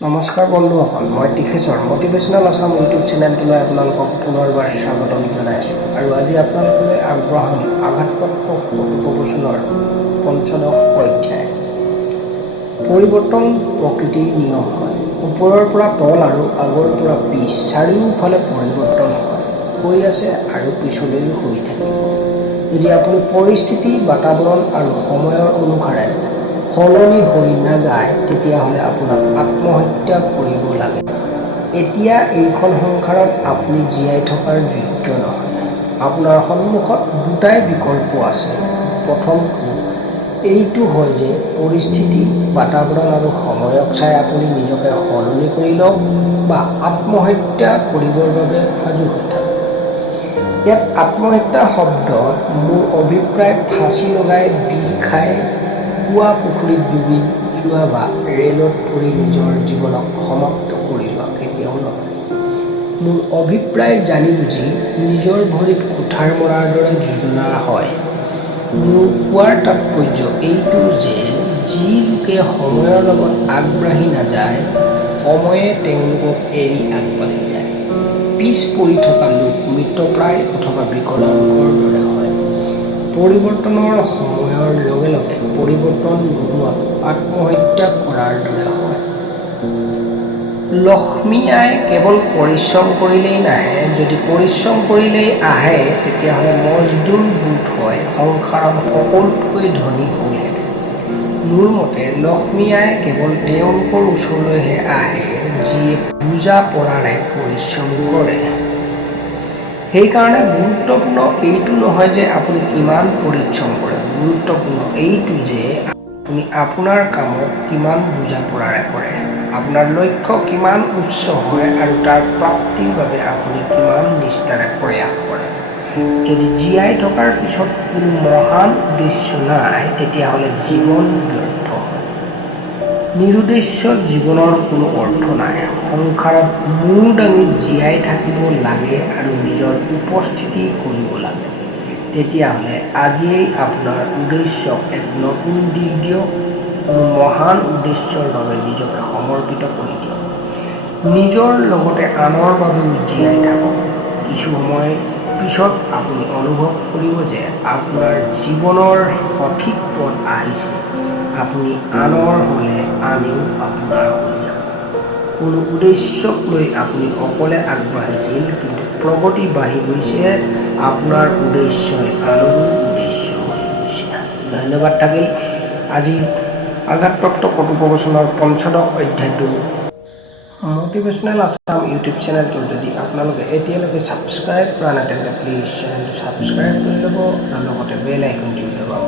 নমস্কাৰ বন্ধুসকল, মই টিকেশ্বৰ মটিভেশ্যনেল আছাম ইউটিউব চেনেলটোলৈ আপোনালোকক পুনৰবাৰ স্বাগতম জনাইছোঁ। আৰু আজি আপোনালোকলৈ আগবঢ়াম আঘাতপ্ৰাপ্ত কঠোপকথনৰ পঞ্চদশ অধ্যায়। পৰিৱৰ্তন প্ৰকৃতিৰ নিয়ম হয়। ওপৰৰ পৰা তল আৰু আগৰ পৰা পিছ চাৰিওফালে পৰিৱৰ্তন হয়, হৈ আছে আৰু পিছলৈও হৈ থাকিব। যদি আপুনি পৰিস্থিতি, বাতাবৰণ আৰু সময়ৰ অনুসাৰে সলনি হৈ নাযায়, তেতিয়াহ'লে আপোনাক আত্মহত্যা কৰিব লাগে। এতিয়া এইখন সংসাৰত আপুনি জীয়াই থকাৰ যোগ্য নহয়। আপোনাৰ সন্মুখত দুটাই বিকল্প আছে। প্ৰথমটো এইটো হয় যে পৰিস্থিতি, বাতাবৰণ আৰু সময়ক চাই আপুনি নিজকে সলনি কৰি লওক বা আত্মহত্যা কৰিবৰ বাবে সাজু হৈ থাকক। ইয়াত আত্মহত্যা শব্দত মোৰ অভিপ্ৰায় ফাঁচি লগাই বিষ খাই কুঁৱা পুখুৰীত ডুবি যোৱা বা ৰেলত পৰি নিজৰ জীৱনক সমাপ্ত কৰি লোৱা কেতিয়াও নহয়। মোৰ অভিপ্ৰায় জানি বুজি নিজৰ ভৰিত কুঠাৰ মৰাৰ দৰে যোজনা হয়। মোৰ কোৱাৰ তাৎপৰ্য এইটো যে যি লোকে সময়ৰ লগত আগবাঢ়ি নাযায়, সময়ে তেওঁলোকক এৰি আগবাঢ়ি যায়। পিছ পৰি থকা লোক মৃতপ্ৰায় অথবা বিকলাংগৰ দৰে হয়। পৰিৱৰ্তনৰ সময়ৰ লগে লগে পৰিৱৰ্তন নোহোৱাত আত্মহত্যা কৰাৰ দৰে হয়। লক্ষ্মী আই কেৱল পৰিশ্ৰম কৰিলেই নাহে। যদি পৰিশ্ৰম কৰিলেই আহে, তেতিয়াহ'লে মজদুৰ বোধ হয় সংসাৰত সকলোতকৈ ধনী হ'লহেঁতেন। মোৰ মতে লক্ষ্মী আই কেৱল তেওঁলোকৰ ওচৰলৈহে আহে যিয়ে বুজা পৰাৰে পৰিশ্ৰম কৰে। সেইকাৰণে গুৰুত্বপূৰ্ণ এইটো নহয় যে আপুনি কিমান পৰিশ্ৰম কৰে, গুৰুত্বপূৰ্ণ এইটো যে আপুনি আপোনাৰ কামক কিমান বুজা পৰাৰে কৰে। আপোনাৰ লক্ষ্য কিমান উচ্চ হয় আৰু তাৰ প্ৰাপ্তিৰ বাবে আপুনি কিমান নিষ্ঠাৰে প্ৰয়াস কৰে। যদি জীয়াই থকাৰ পিছত কোনো মহান উদ্দেশ্য নাই, তেতিয়াহ'লে জীৱন ব্যৰ্থ হয়। নিৰুদ্দেশ্য জীৱনৰ কোনো অৰ্থ নাই। সংসাৰত মূৰ দাঙি জীয়াই থাকিব লাগে আৰু নিজৰ উপস্থিতি কৰিব লাগে। তেতিয়াহ'লে আজিয়েই আপোনাৰ উদ্দেশ্যক এক নতুন দিশ দিয়ক। কোনো মহান উদ্দেশ্যৰ বাবে নিজকে সমৰ্পিত কৰি দিয়ক। নিজৰ লগতে আনৰ বাবেও জীয়াই থাকক। কিছু সময় পিছত আপুনি অনুভৱ কৰিব যে আপোনাৰ জীৱনৰ সঠিক পথ আহিছে। আপুনি আনৰ হ'লে আনেও আপোনাৰ হৈ যাব। কোনো উদ্দেশ্যক লৈ আপুনি অকলে আগবাঢ়িছিল, কিন্তু প্ৰগতি বাঢ়ি গৈছে। আপোনাৰ উদ্দেশ্যই আনৰো উদ্দেশ্য হৈ গৈছে। ধন্যবাদ থাকিল। আজি আঘাতপ্ৰাপ্ত কঠোপকথনৰ পঞ্চদশ অধ্যায়টো মটিভেশ্যনেল আছাম ইউটিউব চেনেলটো যদি আপোনালোকে এতিয়ালৈকে ছাবস্ক্ৰাইব কৰা নাই, তেন্তে প্লিজ চেনেলটো ছাবস্ক্ৰাইব কৰি ল'ব আৰু লগতে বেল আইকনটিও দবাব।